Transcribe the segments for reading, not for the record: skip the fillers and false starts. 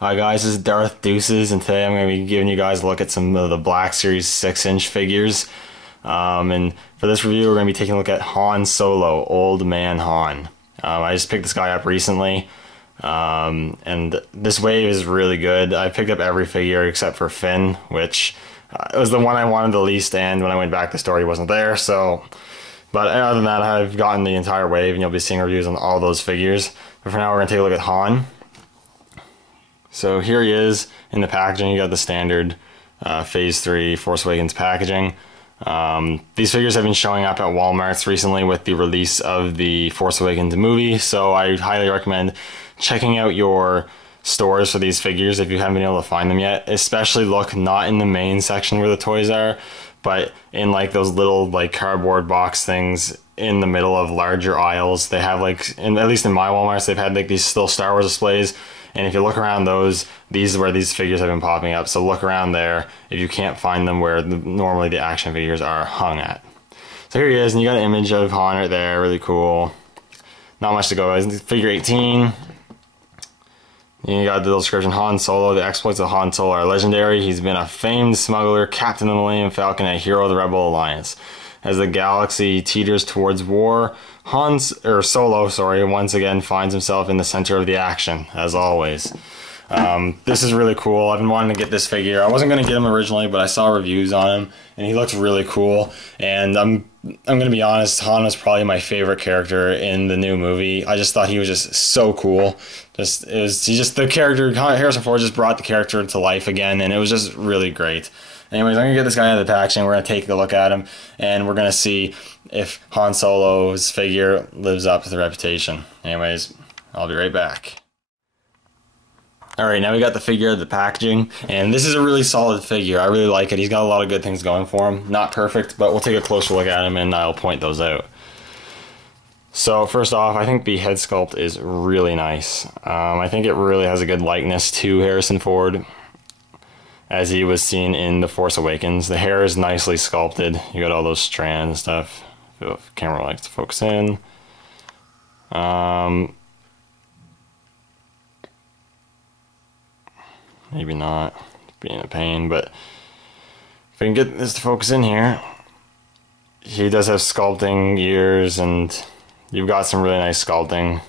Hi guys, this is Darth Deuces, and today I'm going to be giving you guys a look at some of the Black Series 6-inch figures. And for this review, we're going to be taking a look at Han Solo, Old Man Han. I just picked this guy up recently, and this wave is really good. I picked up every figure except for Finn, which was the one I wanted the least, and when I went back, the story wasn't there. But other than that, I've gotten the entire wave, and you'll be seeing reviews on all those figures. But for now, we're going to take a look at Han. So here he is in the packaging. You got the standard Phase 3 Force Awakens packaging. These figures have been showing up at Walmart's recently with the release of the Force Awakens movie, so I highly recommend checking out your stores for these figures if you haven't been able to find them yet. Especially look not in the main section where the toys are, but in like those little like cardboard box things in the middle of larger aisles. They have like, at least in my Walmarts, they've had like these little Star Wars displays. And if you look around those, these are where these figures have been popping up. So look around there if you can't find them where normally the action figures are hung at. So here he is, and you got an image of Han right there, really cool. Not much to go by. Figure 18. And you got the little description, Han Solo. The exploits of Han Solo are legendary. He's been a famed smuggler, captain of the Millennium Falcon, and a hero of the Rebel Alliance. As the galaxy teeters towards war, Solo, once again finds himself in the center of the action, as always. This is really cool. I've been wanting to get this figure. I wasn't going to get him originally, but I saw reviews on him, and he looks really cool. And I'm going to be honest, Han was probably my favorite character in the new movie. I just thought he was just so cool. The character, Harrison Ford just brought the character to life again, and it was just really great. Anyways, I'm going to get this guy out of the packaging. We're going to take a look at him, and we're going to see if Han Solo's figure lives up to the reputation. Anyways, I'll be right back. Alright, now we got the figure out of the packaging, and this is a really solid figure. I really like it. He's got a lot of good things going for him. Not perfect, but we'll take a closer look at him, and I'll point those out. So first off, I think the head sculpt is really nice. I think it really has a good likeness to Harrison Ford, as he was seen in The Force Awakens. The hair is nicely sculpted. You got all those strands and stuff. If the camera likes to focus in. Maybe not. Being a pain, but if I can get this to focus in here, he does have sculpting ears, and you've got some really nice sculpting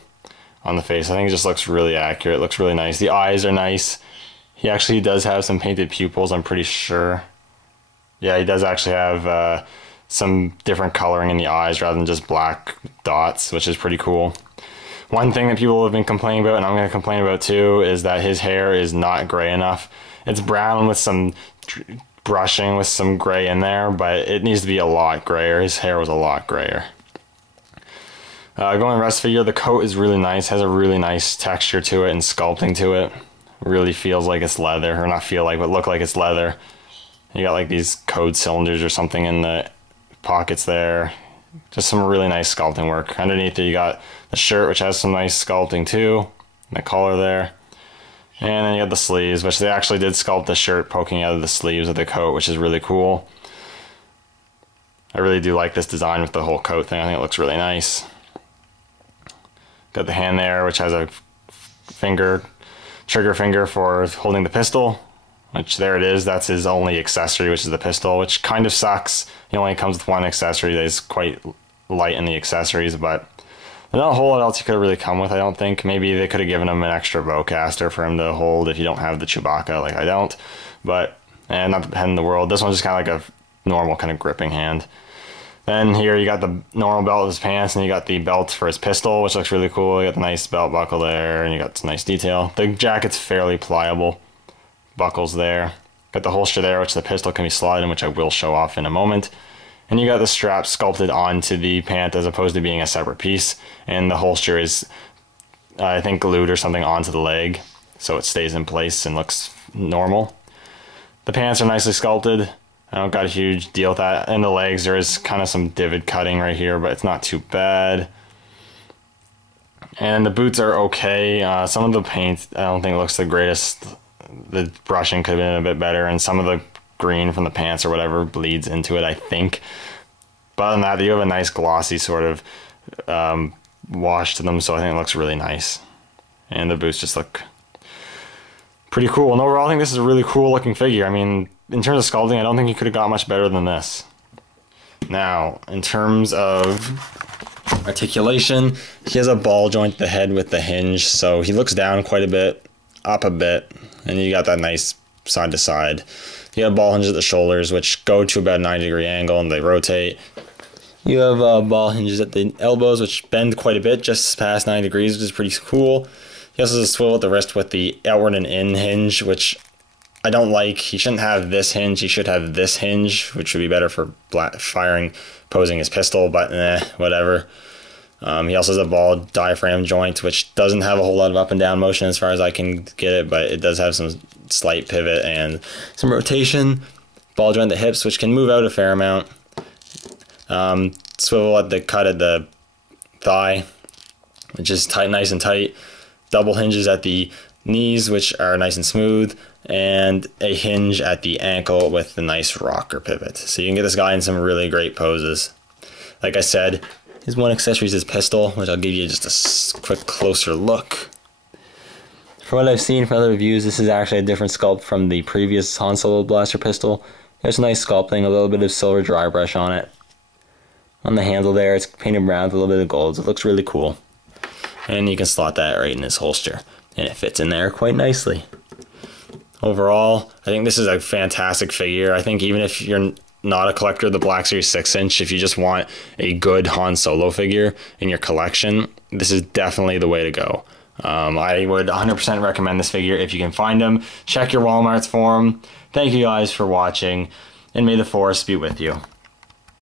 on the face. I think it just looks really accurate. It looks really nice. The eyes are nice. He actually does have some painted pupils, I'm pretty sure. Yeah, he does actually have some different coloring in the eyes rather than just black dots, which is pretty cool. One thing that people have been complaining about, and I'm going to complain about too, is that his hair is not gray enough. It's brown with some brushing with some gray in there, but it needs to be a lot grayer. His hair was a lot grayer. Going to the rest of the figure, the coat is really nice, has a really nice texture to it and sculpting to it. Really feels like it's leather, or not feel like, but look like it's leather. You got like these code cylinders or something in the pockets there. Just some really nice sculpting work. Underneath it you got the shirt, which has some nice sculpting too, and the collar there. And then you got the sleeves, which they actually did sculpt the shirt poking out of the sleeves of the coat, which is really cool. I really do like this design with the whole coat thing. I think it looks really nice. Got the hand there, which has a trigger finger for holding the pistol, which there it is. That's his only accessory, which is the pistol, which kind of sucks. He only comes with one accessory that is quite light in the accessories, but there's not a whole lot else he could have really come with, I don't think. Maybe they could have given him an extra bowcaster for him to hold if you don't have the Chewbacca, like I don't. But, and not the pen in the world. This one's just kind of like a normal kind of gripping hand. Then here you got the normal belt of his pants, and you got the belt for his pistol, which looks really cool. You got the nice belt buckle there, and you got some nice detail. The jacket's fairly pliable. Buckles there. Got the holster there, which the pistol can be slotted in, which I will show off in a moment. And you got the strap sculpted onto the pant as opposed to being a separate piece. And the holster is, I think, glued or something onto the leg, so it stays in place and looks normal. The pants are nicely sculpted. I don't got a huge deal with that. In the legs, there is kind of some divot cutting right here, but it's not too bad. And the boots are okay. Some of the paint, I don't think looks the greatest. The brushing could have been a bit better, and some of the green from the pants or whatever bleeds into it, I think. But other than that, you have a nice glossy sort of wash to them, so I think it looks really nice. And the boots just look pretty cool. And overall, I think this is a really cool looking figure. I mean, in terms of sculpting, I don't think you could have got much better than this. Now, in terms of articulation, he has a ball joint at the head with the hinge, so he looks down quite a bit, up a bit, and you got that nice side to side. You have ball hinges at the shoulders, which go to about a 90-degree angle and they rotate. You have ball hinges at the elbows, which bend quite a bit, just past 90 degrees, which is pretty cool. He also has a swivel at the wrist with the outward and in hinge, which I don't like. He shouldn't have this hinge. He should have this hinge, which would be better for firing, posing his pistol, but whatever. He also has a ball diaphragm joint, which doesn't have a whole lot of up and down motion as far as I can get it, but it does have some slight pivot and some rotation. Ball joint at the hips, which can move out a fair amount. Swivel at the cut at the thigh, which is tight, nice and tight. Double hinges at the knees, which are nice and smooth, and a hinge at the ankle with the nice rocker pivot. So you can get this guy in some really great poses. Like I said, his one accessory is his pistol, which I'll give you just a quick closer look. From what I've seen from other reviews, this is actually a different sculpt from the previous Han Solo blaster pistol. There's nice sculpting, a little bit of silver dry brush on it. On the handle there, it's painted brown with a little bit of gold. So it looks really cool. And you can slot that right in his holster, and it fits in there quite nicely. Overall, I think this is a fantastic figure. I think even if you're not a collector of the Black Series 6-inch, if you just want a good Han Solo figure in your collection, this is definitely the way to go. I would 100% recommend this figure if you can find them. Check your Walmarts for them. Thank you guys for watching, and may the Force be with you.